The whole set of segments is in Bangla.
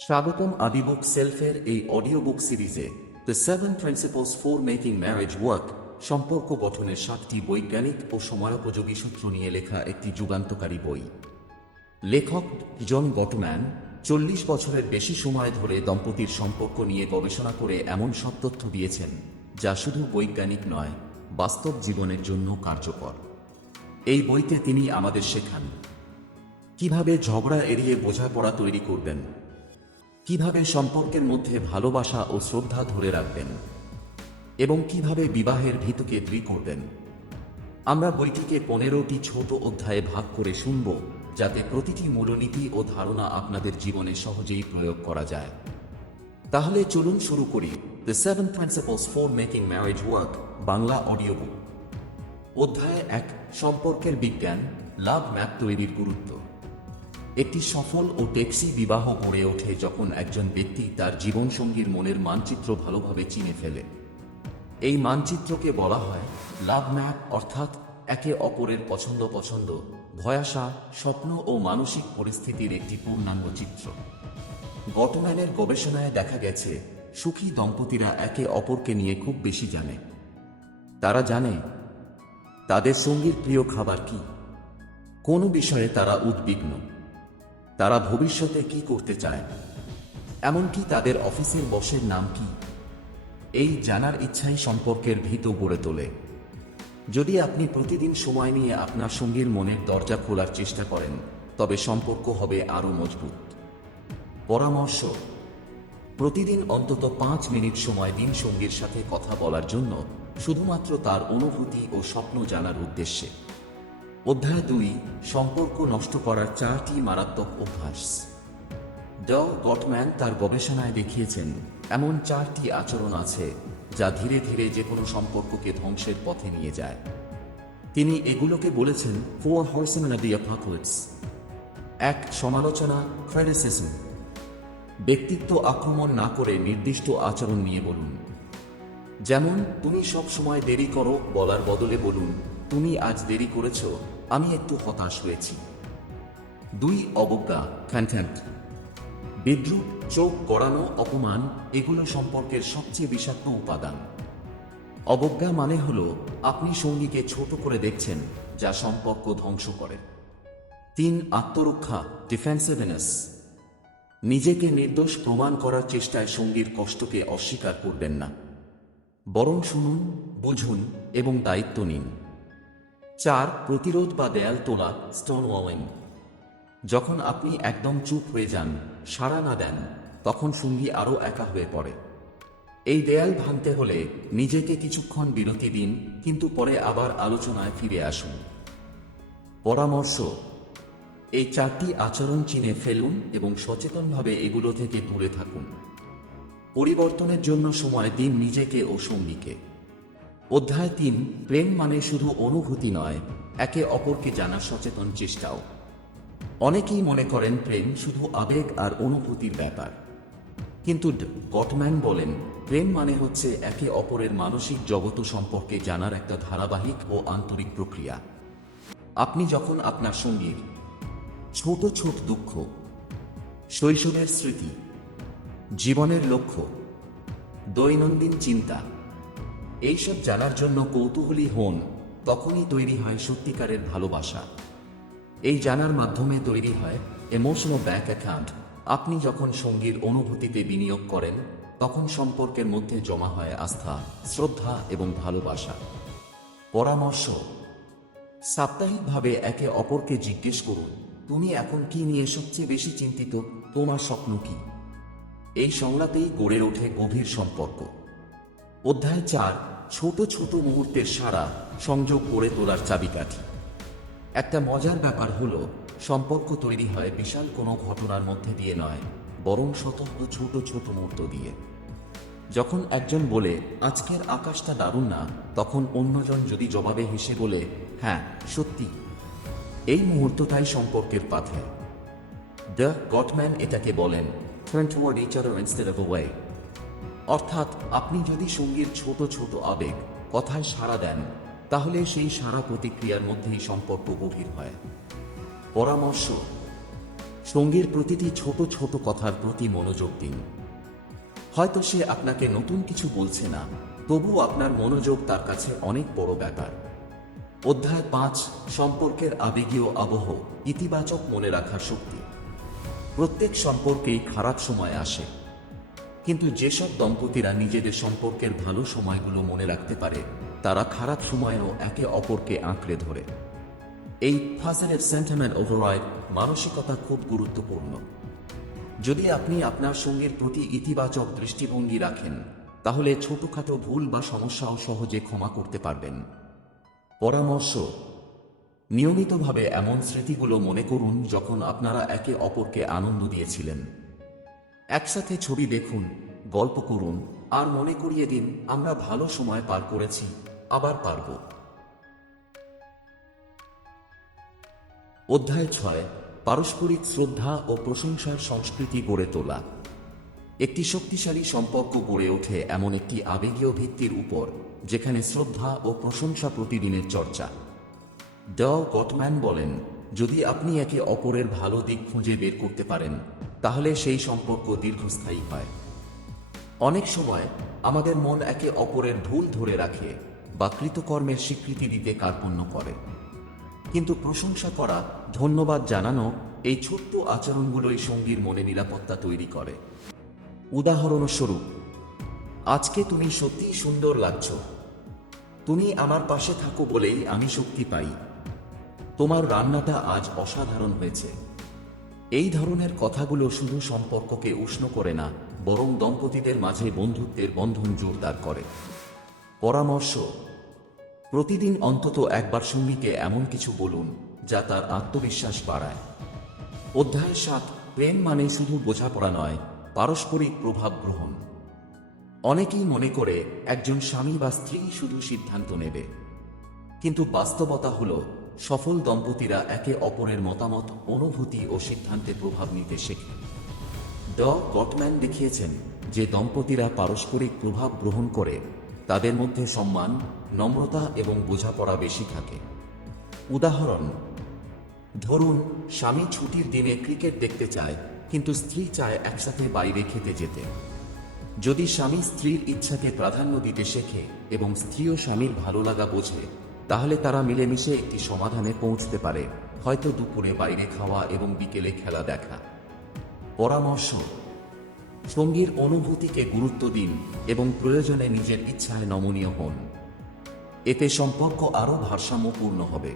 স্বাগতম আদিবুক সেলফের এই অডিও বুক সিরিজে the 7 principles for making marriage work সম্পর্ক গঠনের 7টি বৈজ্ঞানিক ও সময়োপযোগী সূত্র নিয়ে লেখা একটি যুগান্তকারী বই। লেখক জন গটম্যান 40 বছরের বেশি সময় ধরে দম্পতির সম্পর্ক নিয়ে গবেষণা করে এমন সব তথ্য দিয়েছেন যা শুধু বৈজ্ঞানিক নয়, বাস্তব জীবনের জন্য কার্যকর। এই বইতে তিনি আমাদের শেখান কিভাবে ঝগড়া এড়িয়ে বোঝাপড়া তৈরি করবেন, কিভাবে সম্পর্কের মধ্যে ভালোবাসা ও শ্রদ্ধা ধরে রাখবেন এবং কিভাবে বিবাহের ভিতকে দৃঢ় করবেন। আমরা বইটিকে 15টি ছোট অধ্যায়ে ভাগ করে শুনব, যাতে প্রতিটি মূলনীতি ও ধারণা আপনাদের জীবনে সহজেই প্রয়োগ করা যায়। তাহলে চলুন শুরু করি the 7 principles for making marriage work Bangla audio বুক। অধ্যায় 1, সম্পর্কের বিজ্ঞান, লাভ ম্যাপ তৈরির গুরুত্ব। একটি সফল ও টেকসই বিবাহ গড়ে ওঠে যখন একজন ব্যক্তি তার জীবনসঙ্গীর মনের মানচিত্র ভালোভাবে চিনে ফেলে। এই মানচিত্রকে বলা হয় লাভ ম্যাপ, অর্থাৎ একে অপরের পছন্দ, ভয়াশা, স্বপ্ন ও মানসিক পরিস্থিতির একটি পূর্ণাঙ্গ চিত্র। গটম্যানের গবেষণায় দেখা গেছে সুখী দম্পতিরা একে অপরকে নিয়ে খুব বেশি জানে। তারা জানে তাদের সঙ্গীর প্রিয় খাবার কি, কোন বিষয়ে তারা উদ্বিগ্ন, তারা ভবিষ্যতে কি করতে চায়, এমনকি তাদের অফিসের বসের নাম কি। এই জানার ইচ্ছাই সম্পর্কের ভিত গড়ে তোলে। যদি আপনি প্রতিদিন সময় নিয়ে আপনার সঙ্গীর মনের দরজা খোলার চেষ্টা করেন, তবে সম্পর্ক হবে আরও মজবুত। পরামর্শ: প্রতিদিন অন্তত 5 মিনিট সময় দিন সঙ্গীর সাথে কথা বলার জন্য, শুধুমাত্র তার অনুভূতি ও স্বপ্ন জানার উদ্দেশ্যে। অধ্যায় 2, সম্পর্ক নষ্ট করার 4টি মারাত্মক অভ্যাস। ড গটম্যান তার গবেষণায় দেখিয়েছেন এমন 4টি আচরণ আছে যা ধীরে ধীরে যে কোনো সম্পর্ককে ধ্বংসের পথে নিয়ে যায়। তিনি এগুলোকে বলেছেন 4 হর্সেমেন অফ দ্য অ্যাপোকালিপস। 1, সমালোচনা, ক্রিটিসিজম। ব্যক্তিত্ব আক্রমণ না করে নির্দিষ্ট আচরণ নিয়ে বলুন। যেমন, তুমি সব সময় দেরি করো বলার বদলে বলুন, তুমি আজ দেরি করেছ, আমি একটু হতাশ হয়েছি। 2, অবজ্ঞা, কন্টেম্প্ট। বিদ্রূপ, চোখ গড়ানো, অপমান, এগুলো সম্পর্কের সবচেয়ে বিষাক্ত উপাদান। অবজ্ঞা মানে হলো আপনি সঙ্গীকে ছোট করে দেখছেন, যা সম্পর্ক ধ্বংস করে। 3, আত্মরক্ষা, ডিফেন্সিভনেস। নিজেকে নির্দোষ প্রমাণ করার চেষ্টায় সঙ্গীর কষ্টকে অস্বীকার করবেন না, বরং শুনুন, বুঝুন এবং দায়িত্ব নিন। 4, প্রতিরোধ বা দেয়াল তোলা, স্টোনওয়ালিং। যখন আপনি একদম চুপ হয়ে যান, সাড়া না দেন, তখন সঙ্গী আরও একা হয়ে পড়ে। এই দেয়াল ভাঙতে হলে নিজেকে কিছুক্ষণ বিরতি দিন, কিন্তু পরে আবার আলোচনায় ফিরে আসুন। পরামর্শ: এই 4টি আচরণ চিনে ফেলুন এবং সচেতনভাবে এগুলো থেকে দূরে থাকুন। পরিবর্তনের জন্য সময় দিন নিজেকে ও সঙ্গীকে। অধ্যায় 3, প্রেম মানে শুধু অনুভূতি নয়, একে অপরকে জানার সচেতন চেষ্টাও। অনেকেই মনে করেন প্রেম শুধু আবেগ আর অনুভূতির ব্যাপার, কিন্তু গটম্যান বলেন প্রেম মানে হচ্ছে একে অপরের মানসিক জগৎ সম্পর্কে জানার একটা ধারাবাহিক ও আন্তরিক প্রক্রিয়া। আপনি যখন আপনার সঙ্গীর ছোট ছোট দুঃখ, শৈশবের স্মৃতি, জীবনের লক্ষ্য, দৈনন্দিন চিন্তা, এইসব জানার জন্য কৌতূহলী হন, তখনই তৈরি হয় সত্যিকারের ভালোবাসা। এই জানার মাধ্যমে তৈরি হয় ইমোশনাল ব্যাংক অ্যাকাউন্ট। আপনি যখন সঙ্গীর অনুভূতিতে বিনিয়োগ করেন, তখন সম্পর্কের মধ্যে জমা হয় আস্থা, শ্রদ্ধা এবং ভালোবাসা। পরামর্শ: সাপ্তাহিকভাবে একে অপরকে জিজ্ঞেস করুন, তুমি এখন কি নিয়ে সবচেয়ে বেশি চিন্তিত, তোমার স্বপ্ন কি। এই সংলাপেই গড়ে ওঠে গভীর সম্পর্ক। অধ্যায় 4, ছোট ছোট মুহূর্তের সারা সংযোগ গড়ে তোলার চাবিকাঠি। একটা মজার ব্যাপার হলো, সম্পর্ক তৈরি হয় বিশাল কোনো ঘটনার মধ্যে দিয়ে নয়, বরং শত ছোট ছোট মুহূর্ত দিয়ে। যখন একজন বলে আজকের আকাশটা দারুণ না, তখন অন্যজন যদি জবাবে হেসে বলে হ্যাঁ সত্যি, এই মুহূর্তটাই সম্পর্কের পাথেয়। দ্য গটম্যান এটাকে বলেন turn toward each other instead of away। অর্থাৎ আপনি যদি সঙ্গীর ছোট ছোট আবেগ, কথায় সাড়া দেন, তাহলে সেই সারা প্রতিক্রিয়ার মধ্যেই সম্পর্ক গভীর হয়। পরামর্শ: সঙ্গীর প্রতিটি ছোট ছোট কথার প্রতি মনোযোগ দিন। হয়তো সে আপনাকে নতুন কিছু বলছে না, তবু আপনার মনোযোগ তার কাছে অনেক বড় ব্যাপার। অধ্যায় 5, সম্পর্কের আবেগীয় আবহ, ইতিবাচক মনে রাখার শক্তি। প্রত্যেক সম্পর্কেই খারাপ সময় আসে, কিন্তু যেসব দম্পতিরা নিজেদের সম্পর্কের ভালো সময়গুলো মনে রাখতে পারে, তারা খারাপ সময়েও একে অপরকে আঁকড়ে ধরে। এই পজিটিভ সেন্টিমেন্ট ওভাররাইড মানসিকতা খুব গুরুত্বপূর্ণ। যদি আপনি আপনার সঙ্গীর প্রতি ইতিবাচক দৃষ্টিভঙ্গি রাখেন, তাহলে ছোটখাটো ভুল বা সমস্যাও সহজে ক্ষমা করতে পারবেন। পরামর্শ: নিয়মিতভাবে এমন স্মৃতিগুলো মনে করুন যখন আপনারা একে অপরকে আনন্দ দিয়েছিলেন। একসাথে ছবি দেখুন, গল্প করুন, আর মনে করিয়ে দিন আমরা ভালো সময় পার করেছি, আবার পারব। অধ্যায় 6, পারস্পরিক শ্রদ্ধা ও প্রশংসার সংস্কৃতি গড়ে তোলা। একটি শক্তিশালী সম্পর্ক গড়ে ওঠে এমন একটি আবেগীয় ভিত্তির উপর, যেখানে শ্রদ্ধা ও প্রশংসা প্রতিদিনের চর্চা। ড গটম্যান বলেন, যদি আপনি একে অপরের ভালো দিক খুঁজে বের করতে পারেন, তাহলে সেই সম্পর্ক দীর্ঘস্থায়ী হয়। অনেক সময় আমাদের মন একে অপরের ভুল ধরে রাখে বা কৃতকর্মের স্বীকৃতি দিতে কার্পণ্য করে, কিন্তু প্রশংসা করা, ধন্যবাদ জানানো, এই ছোট্ট আচরণগুলোই সঙ্গীর মনে নিরাপত্তা তৈরি করে। উদাহরণস্বরূপ, আজকে তুমি সত্যিই সুন্দর লাগছ, তুমি আমার পাশে থাকো বলেই আমি শক্তি পাই, তোমার রান্নাটা আজ অসাধারণ হয়েছে। এই ধরনের কথাগুলো শুধু সম্পর্ককে উষ্ণ করে না, বরং দম্পতিদের মাঝে বন্ধুত্বের বন্ধন জোরদার করে। পরামর্শ: প্রতিদিন অন্তত একবার সঙ্গীকে এমন কিছু বলুন যা তার আত্মবিশ্বাস বাড়ায়। অধ্যায় 7, প্রেম মানে শুধু বোঝাপড়া নয়, পারস্পরিক প্রভাব গ্রহণ। অনেকেই মনে করে একজন স্বামী বা স্ত্রী শুধু সিদ্ধান্ত নেবে, কিন্তু বাস্তবতা হলো সফল দম্পতিরা একে অপরের মতামত, অনুভূতি ও সিদ্ধান্তে প্রভাব নিতে শেখে। ড গটম্যান দেখিয়েছেন যে দম্পতিরা পারস্পরিক প্রভাব গ্রহণ করে, তাদের মধ্যে সম্মান, নম্রতা এবং বোঝাপড়া বেশি থাকে। উদাহরণ: ধরুন, স্বামী ছুটির দিনে ক্রিকেট দেখতে চায়, কিন্তু স্ত্রী চায় একসাথে বাইরে খেতে যেতে। যদি স্বামী স্ত্রীর ইচ্ছাকে প্রাধান্য দিতে শেখে এবং স্ত্রীও স্বামীর ভালো লাগা বোঝে, তাহলে তারা মিলেমিশে একটি সমাধানে পৌঁছতে পারে, হয়তো দুপুরে বাইরে খাওয়া এবং বিকেলে খেলা দেখা। পরামর্শ: সঙ্গীর অনুভূতিকে গুরুত্ব দিন এবং প্রয়োজনে নিজের ইচ্ছায় নমনীয় হন। এতে সম্পর্ক আরও ভারসাম্যপূর্ণ হবে।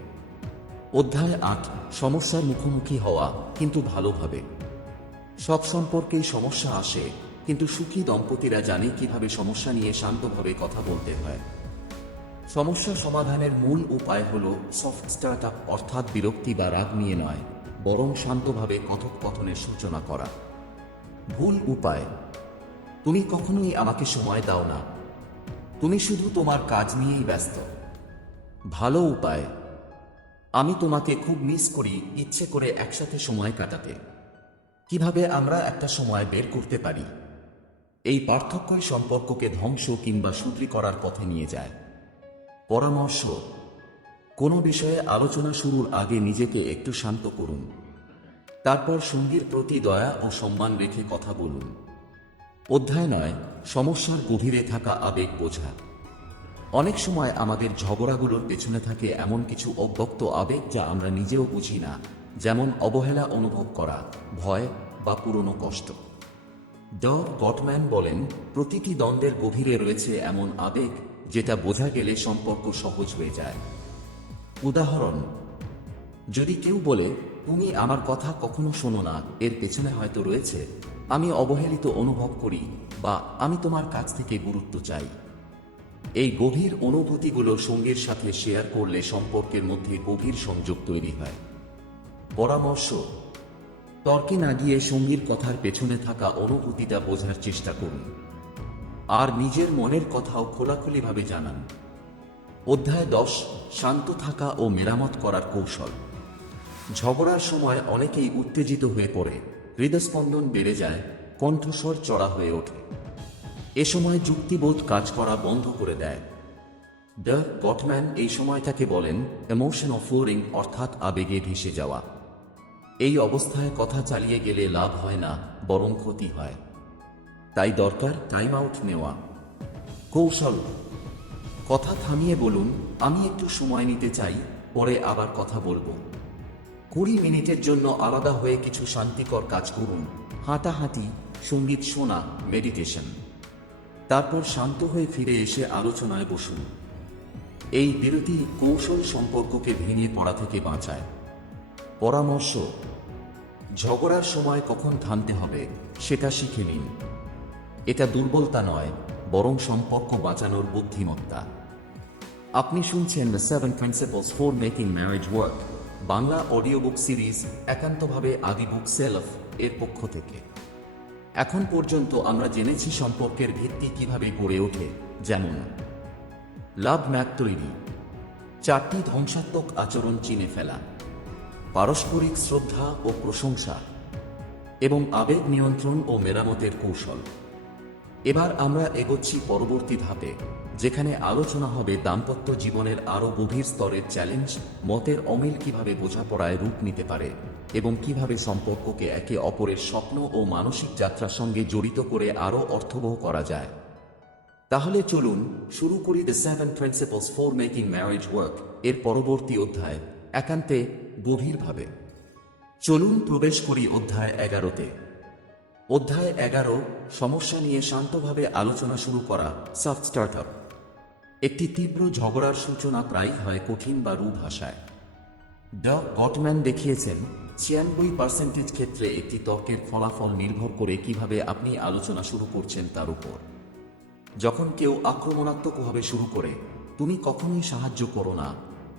অধ্যায় 8, সমস্যার মুখোমুখি হওয়া, কিন্তু ভালোভাবে। সব সম্পর্কেই সমস্যা আসে, কিন্তু সুখী দম্পতিরা জানে কিভাবে সমস্যা নিয়ে শান্তভাবে কথা বলতে হয়। সমস্যা সমাধানের মূল উপায় হল সফট স্টার্টআপ, অর্থাৎ বিরক্তি বা রাগ নিয়ে নয়, বরং শান্তভাবে কথোপকথনের সূচনা করা। ভুল উপায়: তুমি কখনোই আমাকে সময় দাও না, তুমি শুধু তোমার কাজ নিয়েই ব্যস্ত। ভালো উপায়: আমি তোমাকে খুব মিস করি, ইচ্ছে করে একসাথে সময় কাটাতে। কিভাবে আমরা একটা সময় বের করতে পারি? এই পার্থক্যই সম্পর্ককে ধ্বংস কিংবা শুধরি করার পথে নিয়ে যায়। পরামর্শ: কোনো বিষয়ে আলোচনা শুরুর আগে নিজেকে একটু শান্ত করুন, তারপর সঙ্গীর প্রতি দয়া ও সম্মান রেখে কথা বলুন। অধ্যায় 9, সমস্যার গভীরে থাকা আবেগ বোঝা। অনেক সময় আমাদের ঝগড়াগুলোর পেছনে থাকে এমন কিছু অব্যক্ত আবেগ যা আমরা নিজেও বুঝি না, যেমন অবহেলা অনুভব করা, ভয় বা পুরনো কষ্ট। ড গটম্যান বলেন, প্রতিটি দ্বন্দ্বের গভীরে রয়েছে এমন আবেগ যেটা বোঝা গেলে সম্পর্ক সহজ হয়ে যায়। উদাহরণ: যদি কেউ বলে, তুমি আমার কথা কখনো শোনো না, এর পেছনে হয়তো রয়েছে, আমি অবহেলিত অনুভব করি বা আমি তোমার কাছ থেকে গুরুত্ব চাই। এই গভীর অনুভূতিগুলো সঙ্গীর সাথে শেয়ার করলে সম্পর্কের মধ্যে গভীর সংযোগ তৈরি হয়। পরামর্শ: তর্কে না গিয়ে সঙ্গীর কথার পেছনে থাকা অনুভূতিটা বোঝার চেষ্টা করুন, আর নিজের মনের কথাও খোলাখুলিভাবে জানান। অধ্যায় 10, শান্ত থাকা ও মেরামত করার কৌশল। ঝগড়ার সময় অনেকেই উত্তেজিত হয়ে পড়ে, হৃদস্পন্দন বেড়ে যায়, কণ্ঠস্বর চড়া হয়ে ওঠে। এ সময় যুক্তিবোধ কাজ করা বন্ধ করে দেয়। ড গটম্যান এই সময়টাকে বলেন ইমোশনাল ফ্লোরিং, অর্থাৎ আবেগে ভেসে যাওয়া। এই অবস্থায় কথা চালিয়ে গেলে লাভ হয় না, বরং ক্ষতি হয়। তাই দরকার টাইম আউট নেওয়া। কৌশল: কথা থামিয়ে বলুন, আমি একটু সময় নিতে চাই, পরে আবার কথা বলবো। 20 মিনিটের জন্য আলাদা হয়ে কিছু শান্তিকর কাজ করুন, হাঁটাহাঁটি, সঙ্গীত শোনা, মেডিটেশন। তারপর শান্ত হয়ে ফিরে এসে আলোচনায় বসুন। এই বিরতি কৌশল সম্পর্ককে ভেঙে পড়া থেকে বাঁচায়। পরামর্শ: ঝগড়ার সময় কখন থামতে হবে সেটা শিখে নিন। এটা দুর্বলতা নয়, বরং সম্পর্ক বাঁচানোর বুদ্ধিমত্তা। আপনি শুনছেন the 7 principles for making marriage work Bangla audio book series, একান্তভাবে আদি বুক সেলফ এর পক্ষ থেকে। এখন পর্যন্ত আমরা জেনেছি সম্পর্কের ভিত্তি কিভাবে গড়ে ওঠে, যেমন লাভ ম্যাপ তৈরি, 4টি ধ্বংসাত্মক আচরণ চিনে ফেলা, পারস্পরিক শ্রদ্ধা ও প্রশংসা, এবং আবেগ নিয়ন্ত্রণ ও মেরামতের কৌশল। এবার আমরা এগোচ্ছি পরবর্তী ধাপে, যেখানে আলোচনা হবে দাম্পত্য জীবনের আরও গভীর স্তরের চ্যালেঞ্জ, মতের অমিল কিভাবে বোঝাপড়ায় রূপ নিতে পারে, এবং কিভাবে সম্পর্ককে একে অপরের স্বপ্ন ও মানসিক যাত্রার সঙ্গে জড়িত করে আরও অর্থবহ করা যায়। তাহলে চলুন শুরু করি the 7 principles for making marriage work এর পরবর্তী অধ্যায়, একান্তে গভীরভাবে। চলুন প্রবেশ করি অধ্যায় 11তে। অধ্যায় 11, সমস্যা নিয়ে শান্তভাবে আলোচনা শুরু করা, সফট স্টার্টআপ। একটি তীব্র ঝগড়ার সূচনা প্রায়ই হয় কঠিন বা রূঢ় ভাষায়। দ্য গটম্যান দেখিয়েছেন 96% ক্ষেত্রে একটি তর্কের ফলাফল নির্ভর করে কিভাবে আপনি আলোচনা শুরু করছেন তার উপর। যখন কেউ আক্রমণাত্মকভাবে শুরু করে, তুমি কখনোই সাহায্য করো না,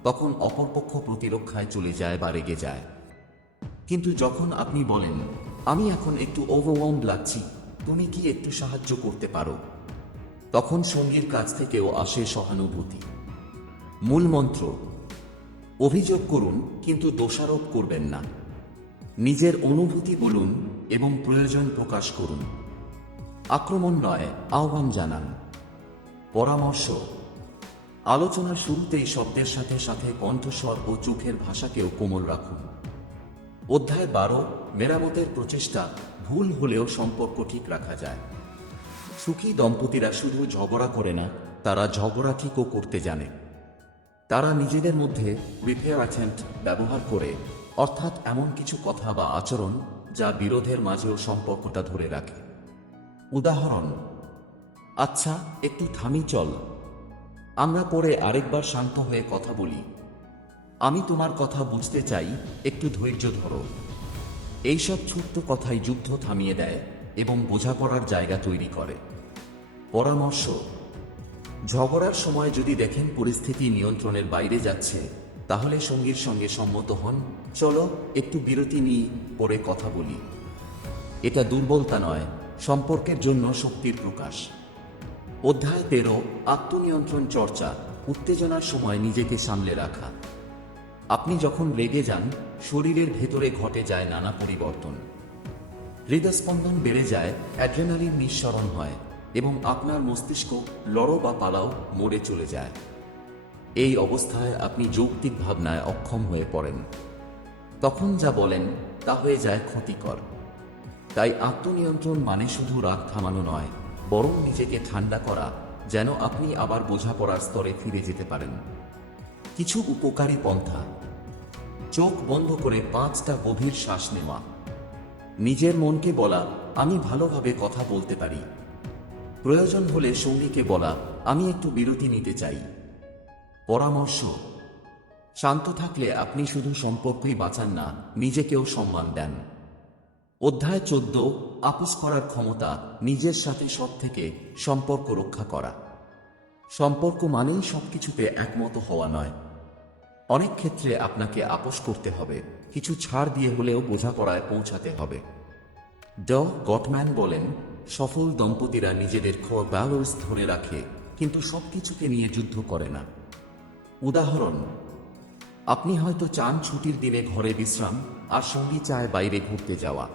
তখন অপরপক্ষ প্রতিরক্ষায় চলে যায় বা রেগে যায়। কিন্তু যখন আপনি বলেন, আমি এখন একটু ওভারওয়েলমড লাগছি, তুমি কি একটু সাহায্য করতে পারো, তখন সঙ্গীর কাছ থেকেও আসে সহানুভূতি। মূল মন্ত্র: অভিযোগ করুন কিন্তু দোষারোপ করবেন না। নিজের অনুভূতি বলুন এবং প্রয়োজন প্রকাশ করুন। আক্রমণ নয়, আহ্বান জানান। পরামর্শ: আলোচনার শুরুতেই শব্দের সাথে সাথে কণ্ঠস্বর ও চোখের ভাষাকেও কোমল রাখুন। অধ্যায় 12, মেরামতের প্রচেষ্টা, ভুল হলেও সম্পর্ক ঠিক রাখা যায়। সুখী দম্পতিরা শুধু ঝগড়া করে না, তারা ঝগড়া ঠিকও করতে জানে। তারা নিজেদের মধ্যে রিপেয়ার অ্যাটেম্পট ব্যবহার করে, অর্থাৎ এমন কিছু কথা বা আচরণ যা বিরোধের মাঝেও সম্পর্কটা ধরে রাখে। উদাহরণ: আচ্ছা, একটু থামি চল, আমরা পরে আরেকবার শান্ত হয়ে কথা বলি, আমি তোমার কথা বুঝতে চাই, একটু ধৈর্য ধরো। এইসব ছোট্ট কথাই যুদ্ধ থামিয়ে দেয় এবং বোঝাপড়ার জায়গা তৈরি করে। পরামর্শ: ঝগড়ার সময় যদি দেখেন পরিস্থিতি নিয়ন্ত্রণের বাইরে যাচ্ছে, তাহলে সঙ্গীর সঙ্গে সম্মত হন, চলো একটু বিরতি নিই, পরে কথা বলি। এটা দুর্বলতা নয়, সম্পর্কের জন্য শক্তির প্রকাশ। অধ্যায় 13, আত্মনিয়ন্ত্রণ চর্চা, উত্তেজনার সময় নিজেকে সামলে রাখা। আপনি যখন রেগে যান, শরীরের ভেতরে ঘটে যায় নানা পরিবর্তন। হৃদস্পন্দন বেড়ে যায়, অ্যাড্রেনালিন নিঃসরণ হয়, এবং আপনার মস্তিষ্ক লড়ো বা পালাও মোড়ে চলে যায়। এই অবস্থায় আপনি যৌক্তিক ভাবনায় অক্ষম হয়ে পড়েন। তখন যা বলেন তা হয়ে যায় ক্ষতিকর। তাই আত্মনিয়ন্ত্রণ মানে শুধু রাগ থামানো নয়, বরং নিজেকে ঠান্ডা করা, যেন আপনি আবার বোঝাপড়ার স্তরে ফিরে যেতে পারেন। কিছু উপকারী পন্থা: চোখ বন্ধ করে 5টা গভীর শ্বাস নেওয়া। নিজের মনকে বলা, আমি ভালোভাবে কথা বলতে পারি। প্রয়োজন হলে সঙ্গীকে বলা, আমি একটু বিরতি নিতে চাই। পরামর্শ: শান্ত থাকলে আপনি শুধু সম্পর্কই বাঁচান না, নিজেকেও সম্মান দেন। অধ্যায় 14, আপোস করার ক্ষমতা, নিজের সাথে সৎ থেকে সম্পর্ক রক্ষা করা। সম্পর্ক মানেই সবকিছুতে একমত হওয়া নয়। অনেক ক্ষেত্রে আপনাকে আপোস করতে হবে, কিছু ছাড় দিয়ে হলেও বোঝাপড়ায় পৌঁছাতে হবে। দ্য গটম্যান বলেন, সফল দম্পতিরা নিজেদের কোর ভ্যালুস ধরে রাখে, কিন্তু সবকিছুকে নিয়ে যুদ্ধ করে না। উদাহরণ: আপনি হয়তো চান ছুটির দিনে ঘরে বিশ্রাম, আর সঙ্গী চায় বাইরে ঘুরতে যাওয়া।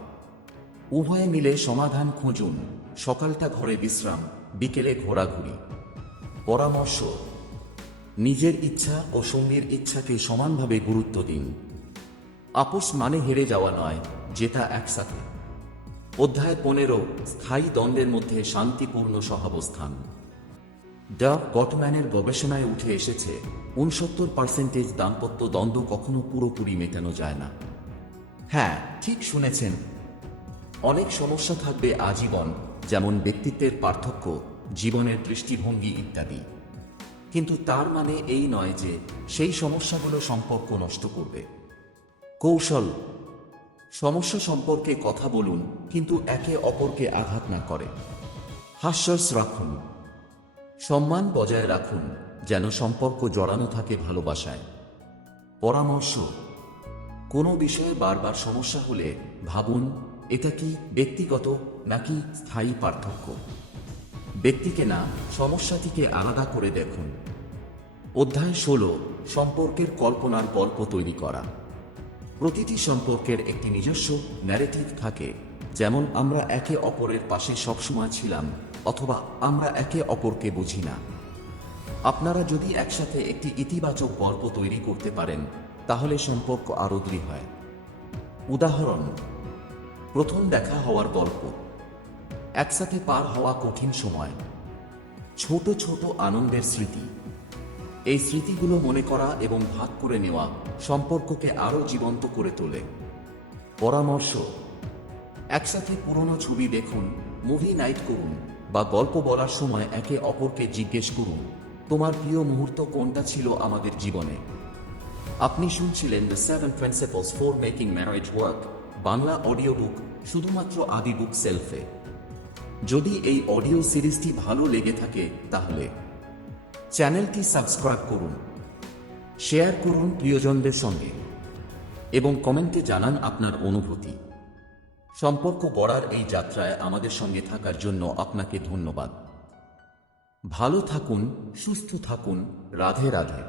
উভয়ে মিলে সমাধান খুঁজুন, সকালটা ঘরে বিশ্রাম, বিকেলে ঘোরাঘুরি। পরামর্শ: নিজের ইচ্ছা ও সঙ্গীর ইচ্ছাকে সমানভাবে গুরুত্ব দিন। আপোষ মানে হেরে যাওয়া নয়, যেটা একসাথে। অধ্যায় 15, স্থায়ী দ্বন্দ্বের মধ্যে শান্তিপূর্ণ সহাবস্থান। ডা গটম্যানের গবেষণায় উঠে এসেছে 69% দাম্পত্য দ্বন্দ্ব কখনো পুরোপুরি মেটানো যায় না। হ্যাঁ, ঠিক শুনেছেন। অনেক সমস্যা থাকবে আজীবন, যেমন ব্যক্তিত্বের পার্থক্য, জীবনের দৃষ্টিভঙ্গি ইত্যাদি। কিন্তু তার মানে এই নয় যে সেই সমস্যাগুলো সম্পর্ক নষ্ট করবে। কৌশল: সমস্যা সম্পর্কে কথা বলুন, কিন্তু একে অপরকে আঘাত না করে। হাস্যরস রাখুন, সম্মান বজায় রাখুন, যেন সম্পর্ক জড়ানো থাকে ভালোবাসায়। পরামর্শ: কোনো বিষয়ে বারবার সমস্যা হলে ভাবুন, এটা কি ব্যক্তিগত নাকি স্থায়ী পার্থক্য। ব্যক্তিকে না, সমস্যাটিকে আলাদা করে দেখুন। অধ্যায় 16, সম্পর্কের কল্পনার গল্প তৈরি করা। প্রতিটি সম্পর্কের একটি নিজস্ব ন্যারেটিভ থাকে, যেমন আমরা একে অপরের পাশে সবসময় ছিলাম, অথবা আমরা একে অপরকে বুঝি না। আপনারা যদি একসাথে একটি ইতিবাচক গল্প তৈরি করতে পারেন, তাহলে সম্পর্ক আরও দৃঢ় হয়। উদাহরণ: প্রথম দেখা হওয়ার গল্প, একসাথে পার হওয়া কঠিন সময়, ছোট ছোট আনন্দের স্মৃতি। এই স্মৃতিগুলো মনে করা এবং ভাগ করে নেওয়া সম্পর্ককে আরও জীবন্ত করে তোলে। পরামর্শ: একসাথে পুরনো ছবি দেখুন, মুভি নাইট করুন, বা গল্প বলার সময় একে অপরকে জিজ্ঞেস করুন, তোমার প্রিয় মুহূর্ত কোনটা ছিল আমাদের জীবনে। আপনি শুনছিলেন the 7 principles for making marriage work Bangla audio বুক, শুধুমাত্র আদি বুক সেলফে। যদি এই অডিও সিরিজটি ভালো লেগে থাকে তাহলে চ্যানেলটি সাবস্ক্রাইব করুন, শেয়ার করুন প্রিয়জনদের সঙ্গে, এবং কমেন্টে জানান আপনার অনুভূতি। সম্পর্ক গড়ার এই যাত্রায় আমাদের সঙ্গে থাকার জন্য আপনাকে ধন্যবাদ। ভালো থাকুন, সুস্থ থাকুন। রাধে রাধে।